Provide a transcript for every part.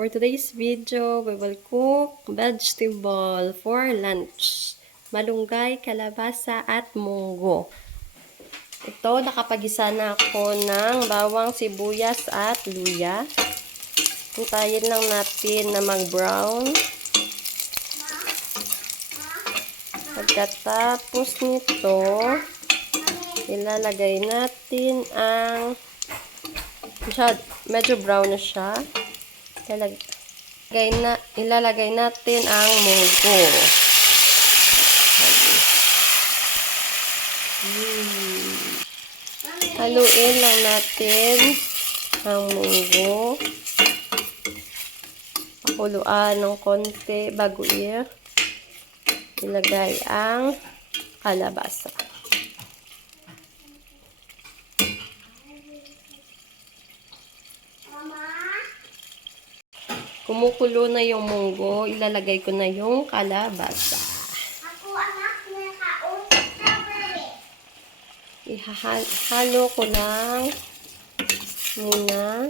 For today's video, we will cook vegetable for lunch. Malunggay, kalabasa, at munggo. Ito, nakapagisa na ako ng bawang, sibuyas, at luya. Hintayin lang natin na mag-brown. Pagkatapos nito, ilalagay natin ang medyo brown na siya. Ilalagay natin ang munggo. Haluin lang natin ang munggo. Pakuluan ng konti bago ilagay ang kalabasa. Kumukulo na yung munggo, ilalagay ko na yung kalabasa. Ako anak, nakausap. Ihahalo ko lang muna.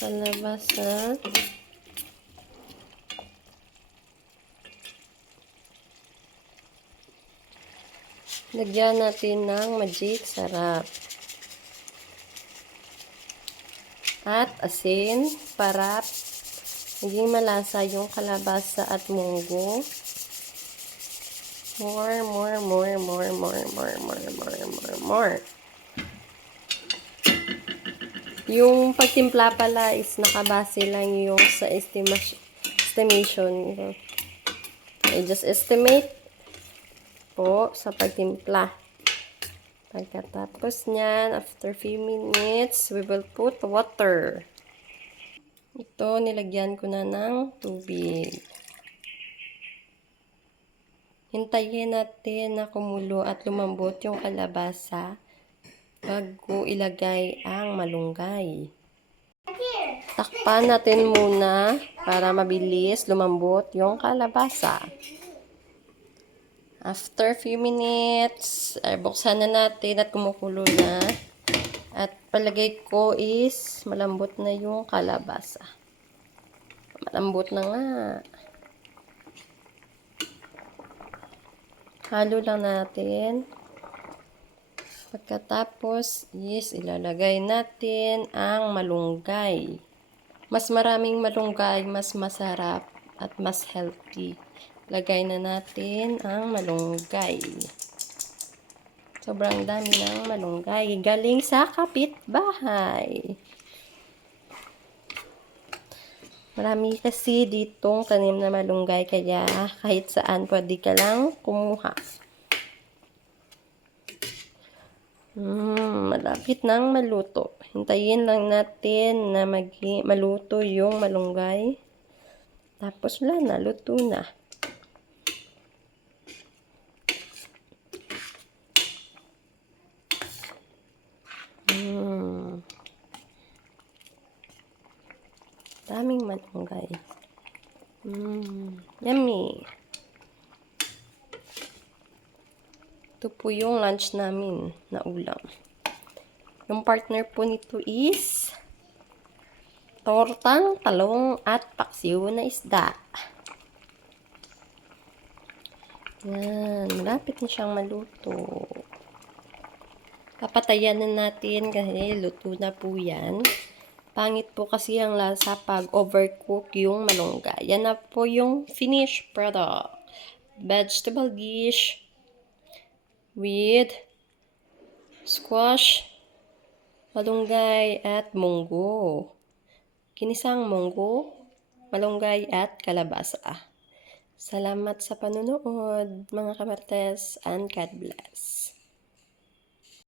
Kalabasa. Lagyan natin ng magic sarap. At asin para maging malasa yung kalabasa at munggo. More. Yung pagtimpla pala is nakabase lang yung sa estimation. I just estimate po sa pagtimpla. Pagkatapos niyan, after few minutes, we will put water. Ito, nilagyan ko na ng tubig. Hintayin natin na kumulo at lumambot yung kalabasa bago ilagay ang malunggay. Takpan natin muna para mabilis lumambot yung kalabasa. After few minutes, buksan na natin at kumukulo na. At palagay ko is malambot na yung kalabasa. Malambot na nga. Halo lang natin. Pagkatapos is ilalagay natin ang malunggay. Mas maraming malunggay, mas masarap at mas healthy. Lagay na natin ang malunggay. Sobrang dami ng malunggay. Galing sa kapitbahay. Marami kasi ditong tanim na malunggay. Kaya kahit saan pwede ka lang kumuha. Malapit nang maluto. Hintayin lang natin na maluto yung malunggay. Tapos wala na, luto na. Daming malunggay. Yummy. Ito po yung lunch namin na ulam. Yung partner po nito is tortang talong at paksiw na isda. Yan. Malapit na siyang maluto. Papatayan na natin kasi luto na po yan. Pangit po kasi ang lasa pag overcook yung malunggay. Yan na po yung finished product. Vegetable dish with squash, malunggay, at munggo. Kinisang munggo, malunggay, at kalabasa. Salamat sa panonood, mga kamartes, and God bless.